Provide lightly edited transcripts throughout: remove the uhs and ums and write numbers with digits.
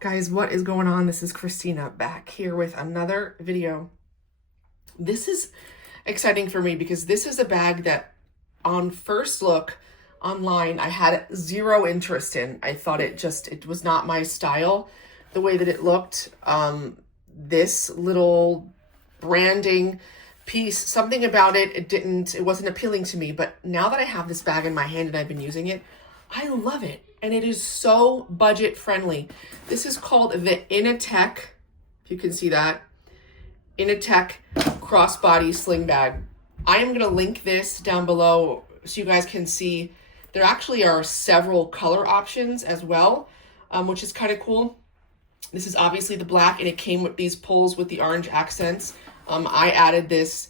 Guys, what is going on? This is Christina back here with another video. This is exciting for me because this is a bag that on first look online, I had zero interest in. I thought it was not my style, the way that it looked. This little branding piece, something about it, it wasn't appealing to me. But now that I have this bag in my hand and I've been using it, I love it. And it is so budget friendly. This is called the Inateck, if you can see that, Inateck crossbody sling bag. I am gonna link this down below so you guys can see. There actually are several color options as well, which is kind of cool. This is obviously the black, and it came with these pulls with the orange accents. I added this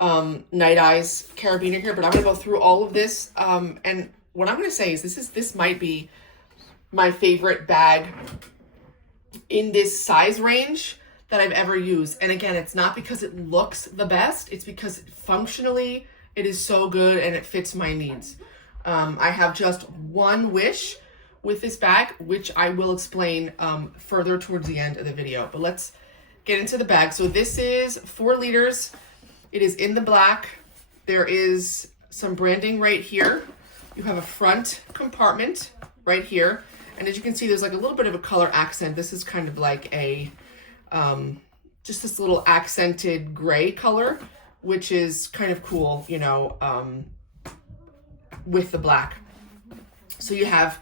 Night Eyes carabiner here, but I'm gonna go through all of this. And what I'm gonna say is this might be my favorite bag in this size range that I've ever used. And again, it's not because it looks the best, it's because functionally it is so good and it fits my needs. I have just one wish with this bag, which I will explain further towards the end of the video. But let's get into the bag. So this is 4 liters. It is in the black. There is some branding right here. You have a front compartment right here. And as you can see, there's like a little bit of a color accent. This is kind of like a, just this little accented gray color, which is kind of cool, you know, with the black. So you have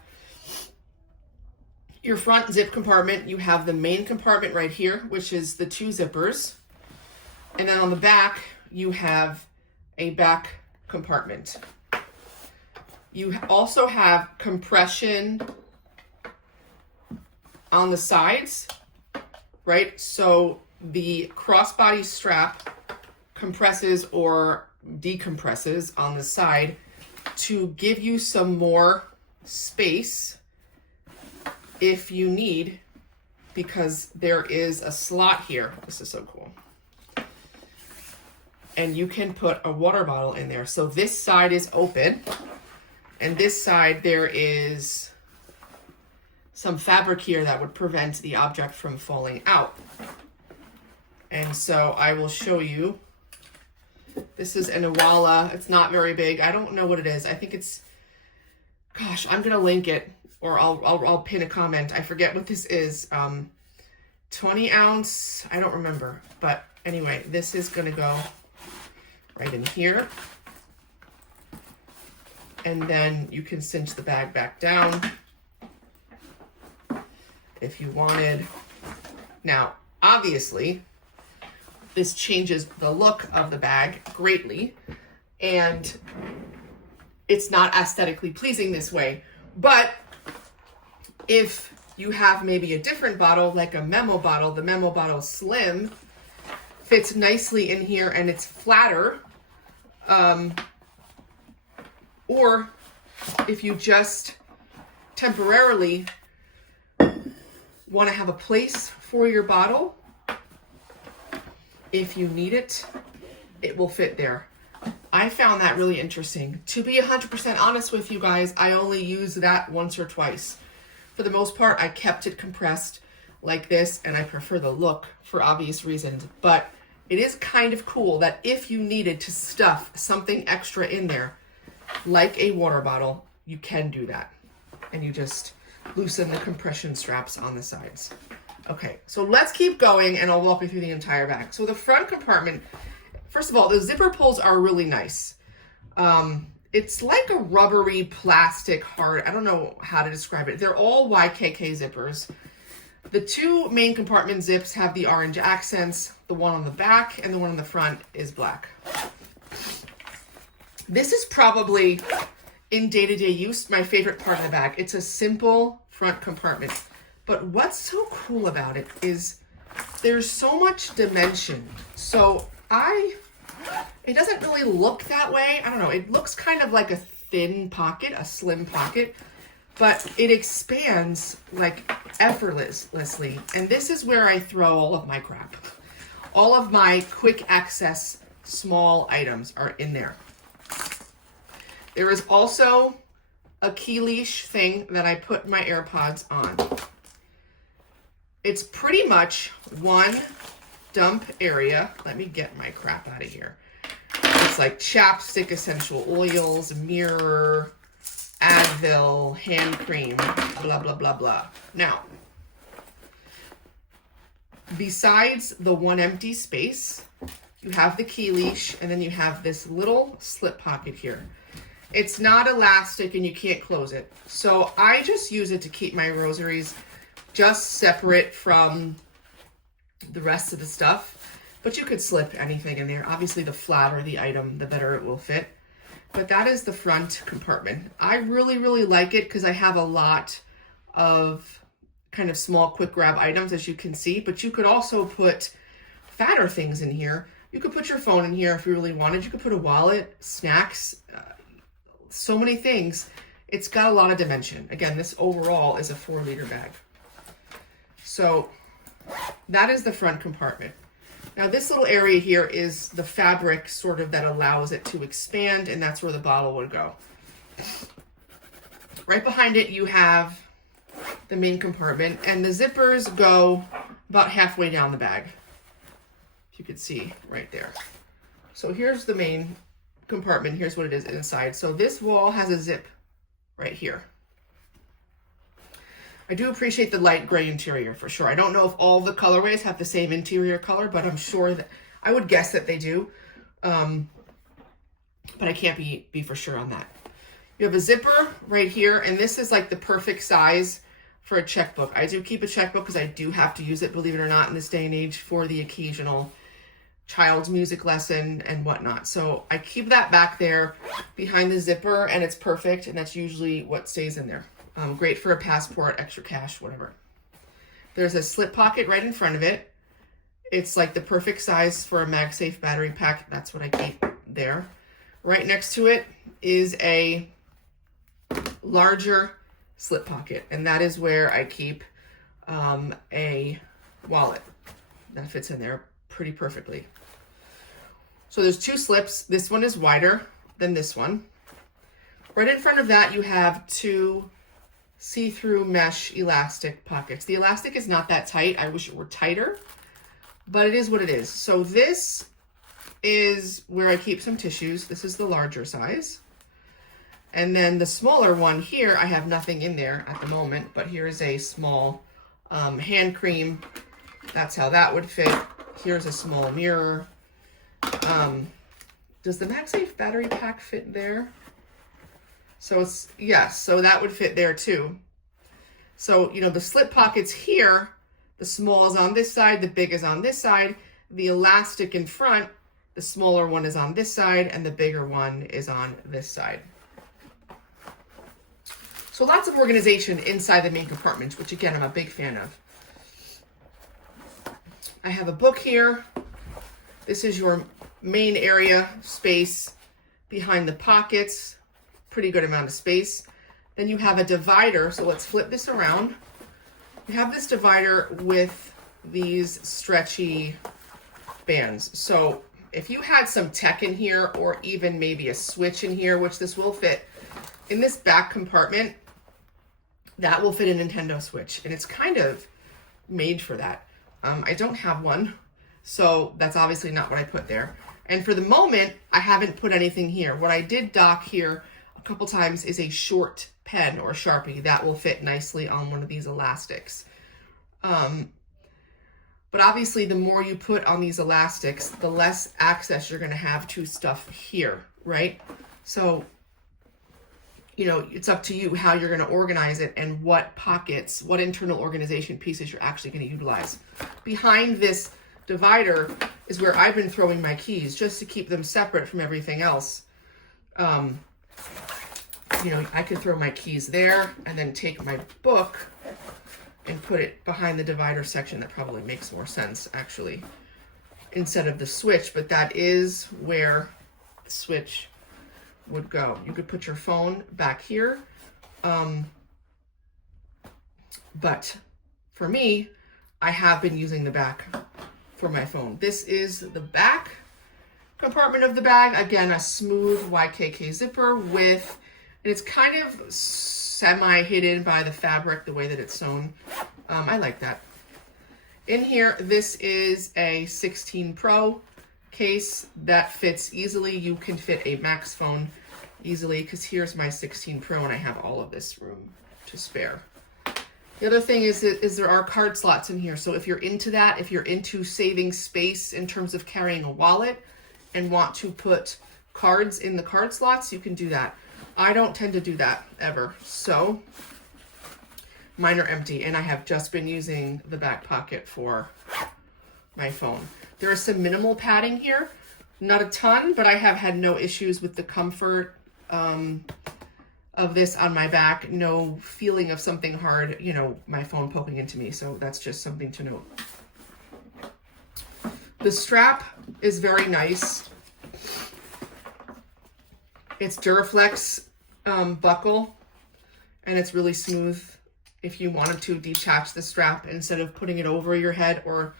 your front zip compartment. You have the main compartment right here, which is the 2 zippers. And then on the back, you have a back compartment. You also have compression on the sides, right? So the crossbody strap compresses or decompresses on the side to give you some more space if you need, because there is a slot here. This is so cool. And you can put a water bottle in there. So this side is open, and this side there is some fabric here that would prevent the object from falling out. And so I will show you. This is an Awala. It's not very big. I don't know what it is. I think it's, gosh, I'm gonna link it, or I'll pin a comment. I forget what this is. 20 ounce, I don't remember. But anyway, this is gonna go right in here. And then you can cinch the bag back down if you wanted. Now, obviously, this changes the look of the bag greatly, and it's not aesthetically pleasing this way. But if you have maybe a different bottle, like a memo bottle, the memo bottle slim fits nicely in here and it's flatter. Or if you just temporarily want to have a place for your bottle, if you need it, it will fit there. I found that really interesting. To be 100% honest with you guys, I only use that once or twice. For the most part, I kept it compressed like this, and I prefer the look for obvious reasons. But it is kind of cool that if you needed to stuff something extra in there, like a water bottle, you can do that. And you just loosen the compression straps on the sides. Okay, so let's keep going and I'll walk you through the entire bag. So the front compartment, first of all, the zipper pulls are really nice. It's like a rubbery plastic hard, I don't know how to describe it. They're all YKK zippers. The 2 main compartment zips have the orange accents. The one on the back and the one on the front is black. This is probably, in day-to-day use, my favorite part of the bag. It's a simple front compartment. But what's so cool about it is there's so much dimension. So it doesn't really look that way. I don't know. It looks kind of like a thin pocket, a slim pocket, but it expands like effortlessly. And this is where I throw all of my crap. All of my quick access small items are in there. There is also a key leash thing that I put my AirPods on. it's pretty much one dump area. Let me get my crap out of here. It's like chapstick, essential oils, mirror, Advil, hand cream, blah, blah, blah, blah. Now, besides the one empty space, you have the key leash, and then you have this little slip pocket here. It's not elastic and you can't close it. So I just use it to keep my rosaries just separate from the rest of the stuff. But you could slip anything in there. Obviously, the flatter the item, the better it will fit. But that is the front compartment. I really, really like it because I have a lot of kind of small, quick grab items, as you can see. But you could also put fatter things in here. You could put your phone in here if you really wanted. You could put a wallet, snacks, so many things. It's got a lot of dimension. Again, this overall is a 4-liter bag. So that is the front compartment. Now this little area here is the fabric sort of that allows it to expand, and that's where the bottle would go. Right behind it you have the main compartment, and the zippers go about halfway down the bag. If you could see right there. So here's the main compartment. Here's what it is inside. So this wall has a zip right here. I do appreciate the light gray interior for sure. I don't know if all the colorways have the same interior color, but I'm sure that, I would guess that they do. But I can't be for sure on that. You have a zipper right here, and this is like the perfect size for a checkbook. I do keep a checkbook because I do have to use it, believe it or not, in this day and age for the occasional child's music lesson and whatnot. So I keep that back there behind the zipper, and it's perfect, and that's usually what stays in there. Great for a passport, extra cash, whatever. There's a slip pocket right in front of it. It's like the perfect size for a MagSafe battery pack. That's what I keep there. Right next to it is a larger slip pocket, and that is where I keep a wallet. That fits in there pretty perfectly. So there's two slips. This one is wider than this one. Right in front of that, you have two see-through mesh elastic pockets. The elastic is not that tight. I wish it were tighter, but it is what it is. So this is where I keep some tissues. This is the larger size. And then the smaller one here, I have nothing in there at the moment, but here is a small hand cream. That's how that would fit. Here's a small mirror. Does the MagSafe battery pack fit there? So it's, yes, so that would fit there too. So, you know, the slip pockets here, the small is on this side, the big is on this side. The elastic in front, the smaller one is on this side, and the bigger one is on this side. So lots of organization inside the main compartment, which again, I'm a big fan of. I have a book here. This is your main area space behind the pockets. Pretty good amount of space. Then you have a divider. So let's flip this around. You have this divider with these stretchy bands. So if you had some tech in here, or even maybe a switch in here, which this will fit, in this back compartment, that will fit a Nintendo Switch. And it's kind of made for that. I don't have one, so that's obviously not what I put there. And for the moment, I haven't put anything here. What I did dock here a couple times is a short pen or Sharpie that will fit nicely on one of these elastics. But obviously the more you put on these elastics, the less access you're going to have to stuff here, right? So, you know, it's up to you how you're going to organize it and what pockets, what internal organization pieces you're actually going to utilize. Behind this divider is where I've been throwing my keys just to keep them separate from everything else. You know, I could throw my keys there and then take my book and put it behind the divider section. That probably makes more sense, actually, instead of the switch, but that is where the switch would go. You could put your phone back here. But for me, I have been using the back for my phone. This is the back compartment of the bag. Again, a smooth YKK zipper with, and it's kind of semi-hidden by the fabric, the way that it's sewn. I like that. In here, this is a 16 Pro case that fits easily. You can fit a Max phone easily because here's my 16 Pro and I have all of this room to spare. The other thing is there are card slots in here. So if you're into that, if you're into saving space in terms of carrying a wallet and want to put cards in the card slots, you can do that. I don't tend to do that ever. So mine are empty and I have just been using the back pocket for my phone. There is some minimal padding here, not a ton, but I have had no issues with the comfort of this on my back. No feeling of something hard, you know, my phone poking into me. So that's just something to note. The strap is very nice. It's Duraflex buckle, and it's really smooth. If you wanted to detach the strap instead of putting it over your head or,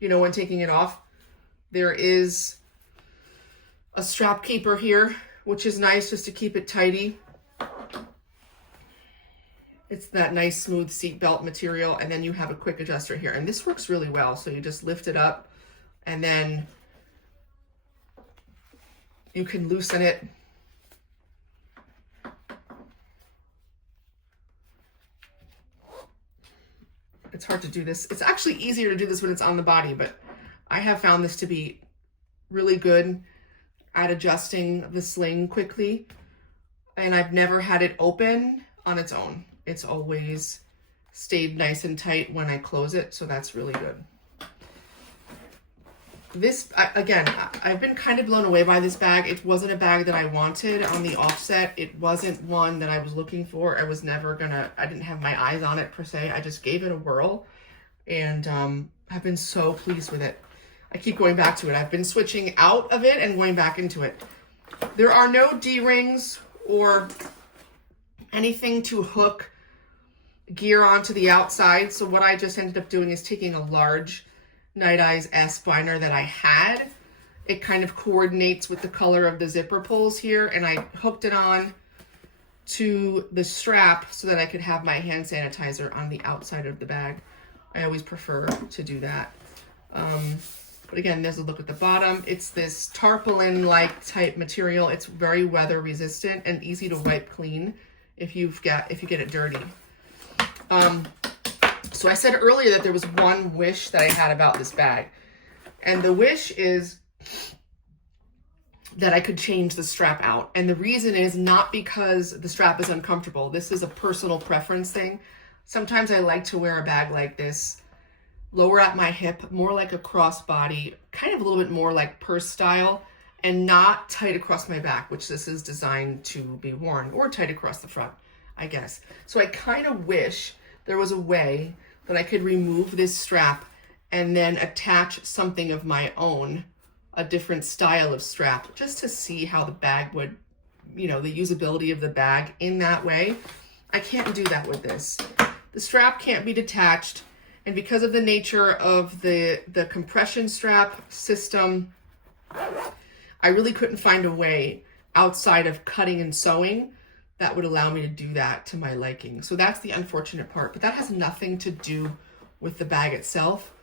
you know, when taking it off, there is a strap keeper here, which is nice just to keep it tidy. It's that nice smooth seat belt material, and then you have a quick adjuster here, and this works really well. So you just lift it up and then you can loosen it. It's hard to do this. It's actually easier to do this when it's on the body, but I have found this to be really good at adjusting the sling quickly. And I've never had it open on its own. It's always stayed nice and tight when I close it, so that's really good. This, again, I've been kind of blown away by this bag. It wasn't a bag that I wanted on the offset. It wasn't one that I was looking for. I was never gonna, I didn't have my eyes on it per se. I just gave it a whirl and I've been so pleased with it. I keep going back to it. I've been switching out of it and going back into it. There are no D-rings or anything to hook gear onto the outside. So what I just ended up doing is taking a large Night Eyes S binder that I had. It kind of coordinates with the color of the zipper pulls here, and I hooked it on to the strap so that I could have my hand sanitizer on the outside of the bag. I always prefer to do that. But again, there's a look at the bottom. It's this tarpaulin-like type material. It's very weather resistant and easy to wipe clean if you get it dirty. So I said earlier that there was one wish that I had about this bag. And the wish is that I could change the strap out. And the reason is not because the strap is uncomfortable. This is a personal preference thing. Sometimes I like to wear a bag like this, lower at my hip, more like a crossbody, kind of a little bit more like purse style, and not tight across my back, which this is designed to be worn, or tight across the front, I guess. So I kind of wish there was a way that I could remove this strap and then attach something of my own, a different style of strap, just to see how the bag would, you know, the usability of the bag in that way. I can't do that with this. The strap can't be detached, and because of the nature of the compression strap system, I really couldn't find a way outside of cutting and sewing that would allow me to do that to my liking. So that's the unfortunate part, but that has nothing to do with the bag itself.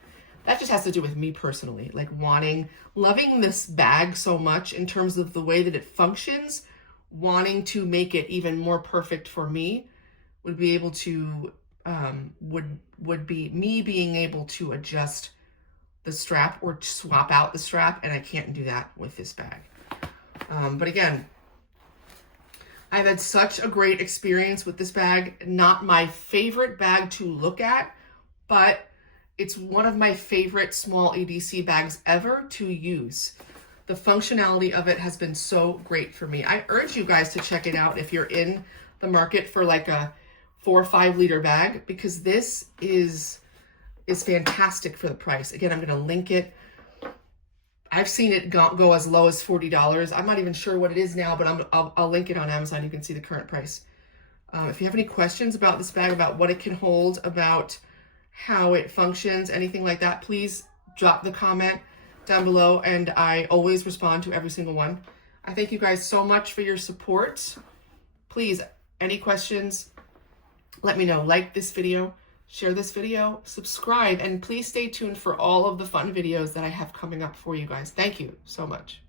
That just has to do with me personally, like loving this bag so much in terms of the way that it functions, wanting to make it even more perfect for me, would be able to, would be me being able to adjust the strap or swap out the strap, and I can't do that with this bag. But again, I've had such a great experience with this bag. Not my favorite bag to look at, but it's one of my favorite small EDC bags ever to use. The functionality of it has been so great for me. I urge you guys to check it out if you're in the market for like a 4 or 5 liter bag, because this is fantastic for the price. Again, I'm gonna link it. I've seen it go as low as $40. I'm not even sure what it is now, but I'll link it on Amazon. You can see the current price. If you have any questions about this bag, about what it can hold, about how it functions, anything like that, please drop the comment down below, and I always respond to every single one. I thank you guys so much for your support. Please, any questions, let me know. Like this video, share this video, subscribe, and please stay tuned for all of the fun videos that I have coming up for you guys. Thank you so much.